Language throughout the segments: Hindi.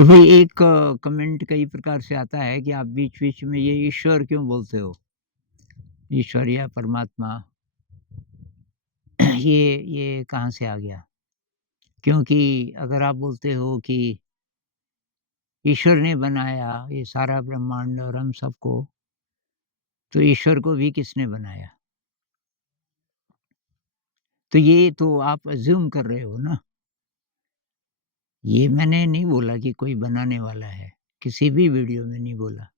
तो भाई एक कमेंट कई प्रकार से आता है कि आप बीच-बीच में ये ईश्वर क्यों बोलते हो? ईश्वर या परमात्मा ये कहाँ से आ गया? क्योंकि अगर आप बोलते हो कि ईश्वर ने बनाया ये सारा ब्रह्मांड और हम सबको, तो ईश्वर को भी किसने बनाया? तो ये तो आप अज़्यूम कर रहे हो ना। ये मैंने नहीं बोला कि कोई बनाने वाला है, किसी भी वीडियो में नहीं बोला।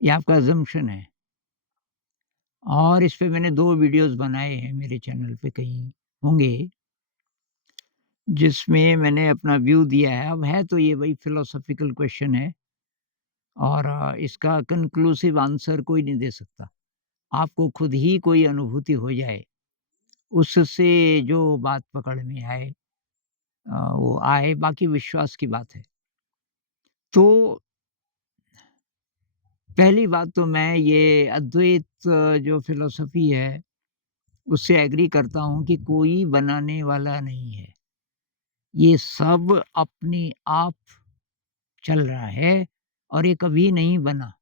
ये आपका अज़म्पशन है और इस पे मैंने 2 वीडियोज़ बनाए हैं मेरे चैनल पे कहीं होंगे। जिसमें मैंने अपना व्यू दिया है। अब है तो ये वही फिलोसॉफ़िकल क्वेश्चन है और इसका कन्क्लूसिव आंसर कोई नहीं दे सकता। आपको खुद ही कोई अनुभूति हो जाए, उससे जो बात पकड़ में आए वो आए, बाकी विश्वास की बात है। तो पहली बात तो मैं ये अद्वैत जो फिलॉसफ़ी है, उससे एग्री करता हूँ कि कोई बनाने वाला नहीं है। ये सब अपने आप चल रहा है और ये कभी नहीं बना,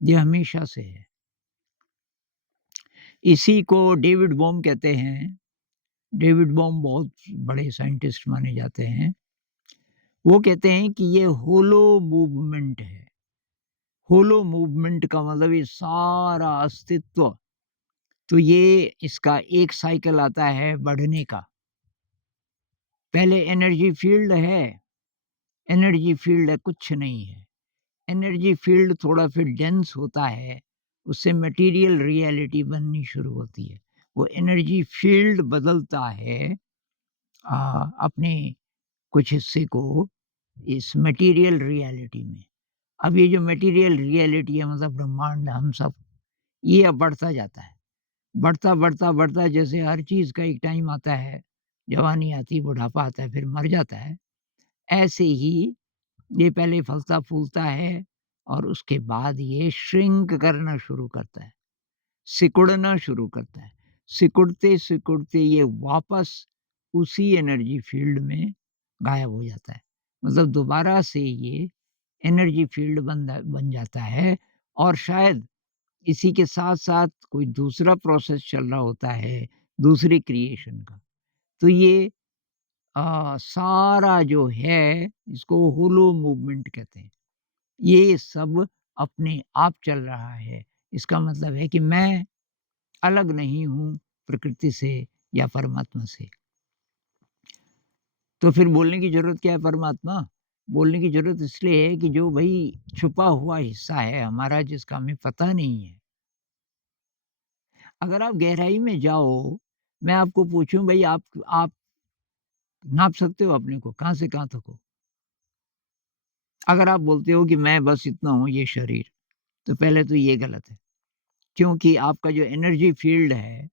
ये हमेशा से है। इसी को डेविड बॉम कहते हैं। डेविड बॉम बहुत बड़े साइंटिस्ट माने जाते हैं। वो कहते हैं कि ये होलो मूवमेंट है। होलो मूवमेंट का मतलब ये सारा अस्तित्व, तो ये इसका एक साइकिल आता है बढ़ने का। पहले एनर्जी फील्ड है, कुछ नहीं है। एनर्जी फील्ड थोड़ा फिर डेंस होता है, उससे मटेरियल रियलिटी बननी शुरू होती है। वो एनर्जी फील्ड बदलता है अपने कुछ हिस्से को इस मटेरियल रियलिटी में। अब ये जो मटेरियल रियलिटी है मतलब ब्रह्मांड हम सब, ये अब बढ़ता जाता है। बढ़ता, बढ़ता, बढ़ता जैसे हर चीज़ का एक टाइम आता है, जवानी आती है, बुढ़ापा आता है, फिर मर जाता है। ऐसे ही ये पहले फलता-फूलता है और उसके बाद ये श्रिंक करना शुरू करता है, सिकुड़ना शुरू करता है। सिकुड़ते-सिकुड़ते ये वापस उसी एनर्जी फील्ड में गायब हो जाता है। मतलब दोबारा से ये एनर्जी फील्ड बन जाता है और शायद इसी के साथ-साथ कोई दूसरा प्रोसेस चल रहा होता है, दूसरे क्रिएशन का। तो ये सारा जो है इसको होलो मूवमेंट कहते हैं। ये सब अपने आप चल रहा है। इसका मतलब है कि मैं अलग नहीं हूँ प्रकृति से या परमात्मा से। तो फिर बोलने की ज़रूरत क्या है परमात्मा? बोलने की ज़रूरत इसलिए है कि जो भई छुपा हुआ हिस्सा है हमारा जिसका हमें पता नहीं है। अगर आप गहराई में जाओ, मैं आपको पूछूँ भई आप नाप सकते हो अपने को कहाँ से कहाँ तक हो? अगर आप बोलते हो कि मैं बस इतना हूँ ये शरीर, तो पहले तो ये गलत है। क्योंकि आपका जो एनर्जी फ़ील्ड है,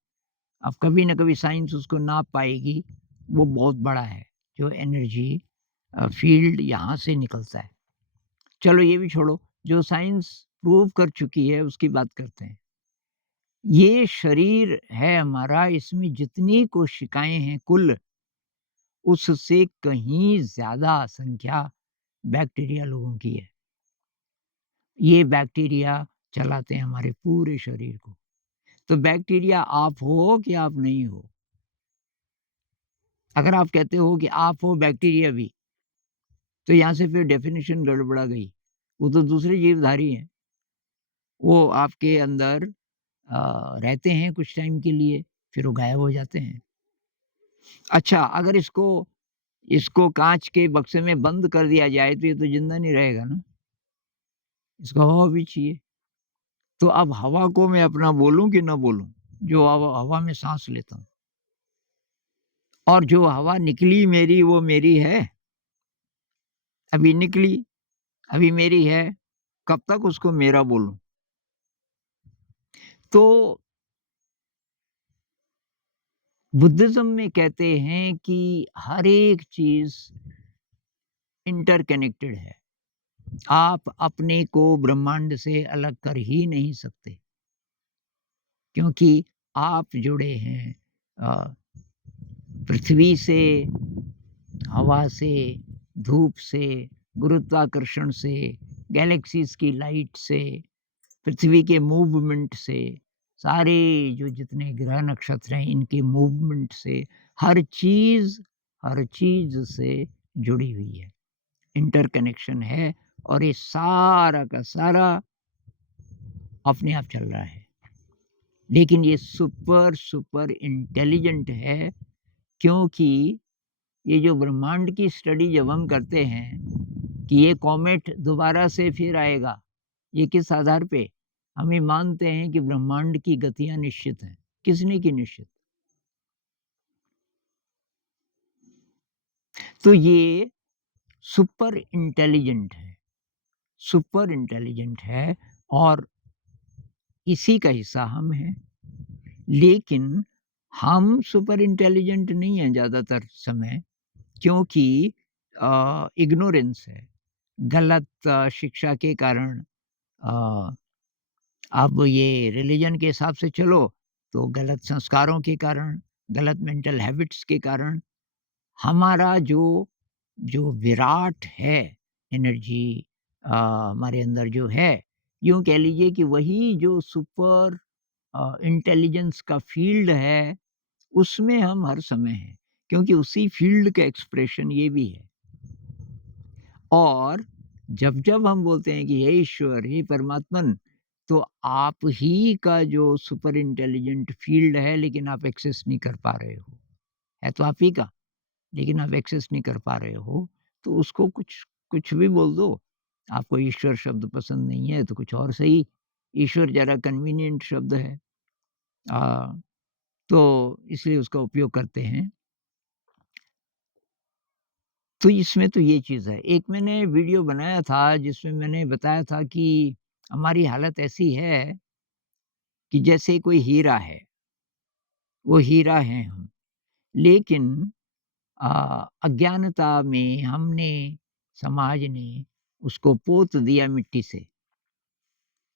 अब कभी न कभी साइंस उसको नाप पाएगी, वो बहुत बड़ा है, जो एनर्जी फ़ील्ड यहाँ से निकलता है। चलो ये भी छोड़ो, जो साइंस प्रूव कर चुकी है उसकी बात करते हैं। ये शरीर है हमारा, इसमें जितनी कोशिकाएँ हैं कुल, उससे कहीं ज़्यादा संख्या बैक्टीरिया लोगों की है। ये बैक्टीरिया चलाते हैं हमारे पूरे शरीर को। तो बैक्टीरिया आप हो कि आप नहीं हो? अगर आप कहते हो कि आप हो बैक्टीरिया भी, तो यहाँ से फिर डेफ़िनिशन गड़बड़ा गई। वो तो दूसरे जीवधारी हैं। वो आपके अंदर रहते हैं कुछ टाइम के लिए, फिर वो गायब हो जाते हैं। अच्छा, अगर इसको इसको काँच के बक्से में बंद कर दिया जाए, तो ये तो ज़िंदा नहीं रहेगा ना, इसको हवा भी चाहिए। तो अब हवा को मैं अपना बोलूँ कि ना बोलूँ? जो हवा हवा में साँस लेता हूँ और जो हवा निकली मेरी वो मेरी है, अभी निकली, अभी मेरी है, कब तक उसको मेरा बोलूँ? तो बुद्धिज़्म में कहते हैं कि हर एक चीज़ इंटरकनेक्टेड है। आप अपने को ब्रह्मांड से अलग कर ही नहीं सकते, क्योंकि आप जुड़े हैं पृथ्वी से, हवा से, धूप से, गुरुत्वाकर्षण से, गैलेक्सीज़ की लाइट से, पृथ्वी के मूवमेंट से, सारे जो जितने ग्रह नक्षत्र हैं इनके मूवमेंट से, हर चीज़ से जुड़ी हुई है, इंटरकनेक्शन है और ये सारा का सारा अपने आप चल रहा है। लेकिन ये सुपर इंटेलिजेंट है, क्योंकि ये जो ब्रह्मांड की स्टडी जब हम करते हैं कि ये कॉमेट दोबारा से फिर आएगा, ये किस आधार पे? हम ये मानते हैं कि ब्रह्मांड की गतियाँ निश्चित हैं। किसने की निश्चित? तो ये सुपर इंटेलिजेंट है और इसी का हिस्सा हम हैं। लेकिन हम सुपर इंटेलिजेंट नहीं हैं ज़्यादातर समय, क्योंकि इग्नोरेंस है। गलत शिक्षा के कारण, अ, अब ये रिलीजन के हिसाब से चलो तो गलत संस्कारों के कारण, गलत मेंटल हैबिट्स के कारण हमारा जो जो विराट है एनर्जी, हमारे अंदर जो है, यूँ कह लीजिए कि वही जो सुपर इंटेलिजेंस का फ़ील्ड है, उसमें हम हर समय हैं, क्योंकि उसी फ़ील्ड का एक्सप्रेशन ये भी है। और जब-जब हम बोलते हैं कि हे ईश्वर, हे परमात्मन, तो आप ही का जो सुपर इंटेलिजेंट फ़ील्ड है, लेकिन आप एक्सेस नहीं कर पा रहे हो। है तो आप ही का, लेकिन आप एक्सेस नहीं कर पा रहे हो, तो उसको कुछ कुछ भी बोल दो। आपको ईश्वर शब्द पसंद नहीं है, तो कुछ और सही। ईश्वर ज़रा कन्वीनिएंट शब्द है। तो इसलिए उसका उपयोग करते हैं। तो इसमें तो ये चीज़ है। एक मैंने वीडियो बनाया था जिसमें मैंने बताया था कि हमारी हालत ऐसी है कि जैसे कोई हीरा है, वो हीरा हैं हम। लेकिन अज्ञानता में हमने, समाज ने उसको पोत दिया मिट्टी से।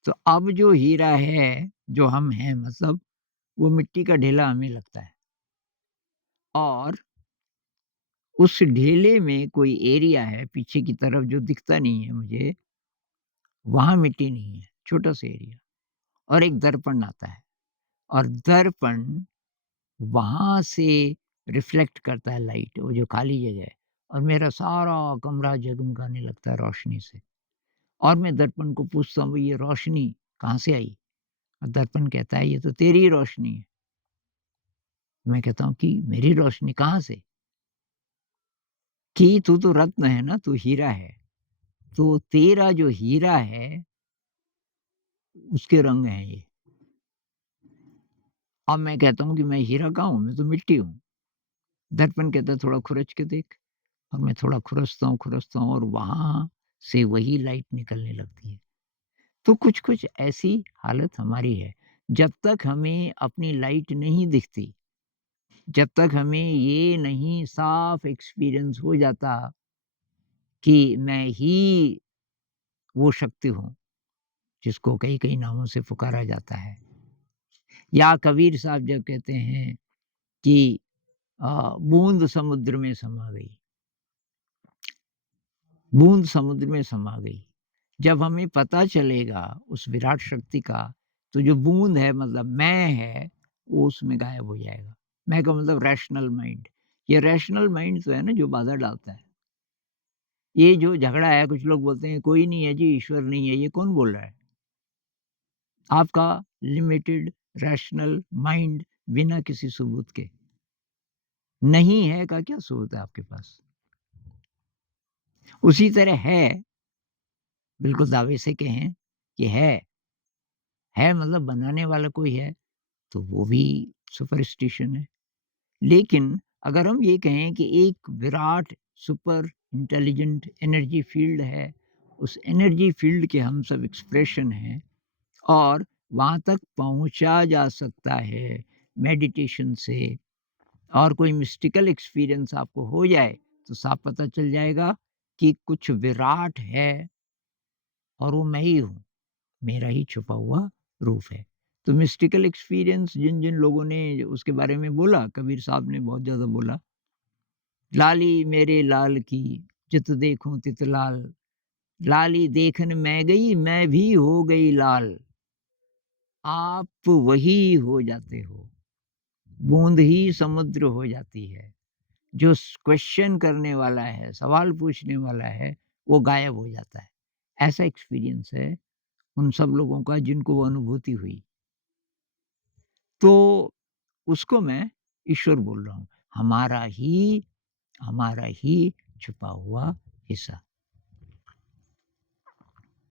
तो अब जो हीरा है, जो हम हैं मतलब, वो मिट्टी का ढेला हमें लगता है। और उस ढेले में कोई एरिया है पीछे की तरफ जो दिखता नहीं है मुझे, वहाँ मिट्टी नहीं है, छोटा-सा एरिया। और एक दर्पण आता है और दर्पण वहाँ से रिफ्लेक्ट करता है लाइट, वो जो खाली जगह है, और मेरा सारा कमरा जगमगाने लगता है रोशनी से। और मैं दर्पण को पूछता हूँ, ये रोशनी कहाँ से आई? और दर्पण कहता है, ये तो तेरी ही रोशनी है। मैं कहता हूँ कि मेरी रोशनी कहाँ से? कि तू तो रत्न है ना, तू हीरा है। तो तेरा जो हीरा है, उसके रंग हैं ये। अब मैं कहता हूँ कि मैं हीरा कहाँ हूँ? मैं तो मिट्टी हूँ। दर्पण कहता है, थोड़ा खुरच के देख। और मैं थोड़ा खुरचता हूँ और वहाँ से वही लाइट निकलने लगती है। तो कुछ-कुछ ऐसी हालत हमारी है। जब तक हमें अपनी लाइट नहीं दिखती, जब तक हमें ये नहीं साफ एक्सपीरियंस हो जाता कि मैं ही वो शक्ति हूँ, जिसको कई-कई नामों से पुकारा जाता है। या कबीर साहब जब कहते हैं कि बूँद समुद्र में समा गई, बूँद समुद्र में समा गई। जब हमें पता चलेगा उस विराट शक्ति का, तो जो बूँद है मतलब मैं है, वो उसमें गायब हो जाएगा। मैं का मतलब रैशनल माइंड। ये रैशनल माइंड तो है ना जो बाधा डालता है। ये जो झगड़ा है, कुछ लोग बोलते हैं कोई नहीं है जी, ईश्वर नहीं है, ये कौन बोल रहा है? आपका लिमिटेड रैशनल माइंड, बिना किसी सबूत के। नहीं है का क्या सबूत है आपके पास? उसी तरह है, बिल्कुल दावे से कहें कि है मतलब बनाने वाला कोई है, तो वो भी सुपरस्टिशन है। लेकिन अगर हम ये कहें कि एक Virat super intelligent energy field है, उस एनर्जी फ़ील्ड के हम सब एक्सप्रेशन हैं और वहाँ तक पहुँचा जा सकता है मेडिटेशन से, और कोई मिस्टिकल एक्सपीरियंस आपको हो जाए, तो साफ पता चल जाएगा कि कुछ विराट है और वो मैं ही हूँ, मेरा ही छुपा हुआ रूप है। तो मिस्टिकल एक्सपीरियंस जिन-जिन लोगों ने उसके बारे में बोला, कबीर साहब ने बहुत ज़्यादा बोला, लाली मेरे लाल की जित देखूँ तित लाल, लाली देखन मैं गई, मैं भी हो गई लाल। आप वही हो जाते हो, बूँद ही समुद्र हो जाती है। जो क्वेश्चन करने वाला है, सवाल पूछने वाला है, वो गायब हो जाता है। ऐसा एक्सपीरियंस है उन सब लोगों का जिनको वो अनुभूति हुई। तो उसको मैं ईश्वर बोल रहा हूँ। हमारा ही छुपा हुआ हिस्सा।